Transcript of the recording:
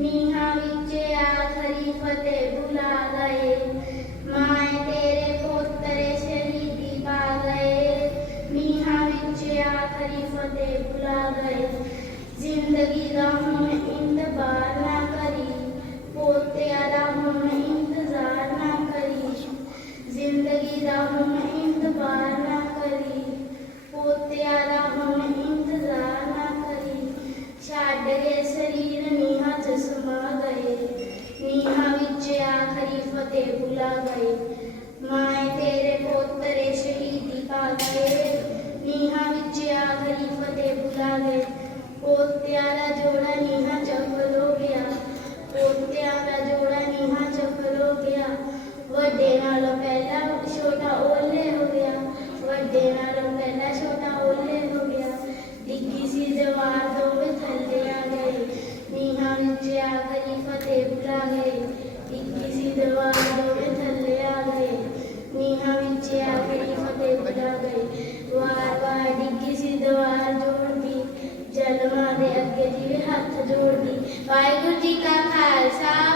मीहा विचे आज गए माए तेरे पोतरे शहीदी पा गए मीहा विचे आज फतेह बुला गए ज़िंदगी राहों में इंतबार ना करी। पोते करी। ज़िंदगी राहों में इंतबार ना करी। बातें भुला गई माए तेरे पोतरे शहीदी पा गए नीहा विच आखरी फतेह भुला गए पोत्या का जोड़ा नीहा चपल हो गया। पोत्या का जोड़ा नीहा चपल हो गया। वड्डे नालों पहला छोटा ओले हो गया। वड्डे नालों पहला छोटा ओले हो गया। डिग्गी सी दीवार दो थले आ गए। नीहा विच आखरी फतेह भुला गए डिग्गी सी दीवार ਜਲਮਾਂ ਦੇ ਅੱਗੇ ਜਿਵੇਂ ਹੱਥ ਜੋੜਦੀ ਵਾਹਿਗੁਰੂ ਜੀ ਕਾ ਖਾਲਸਾ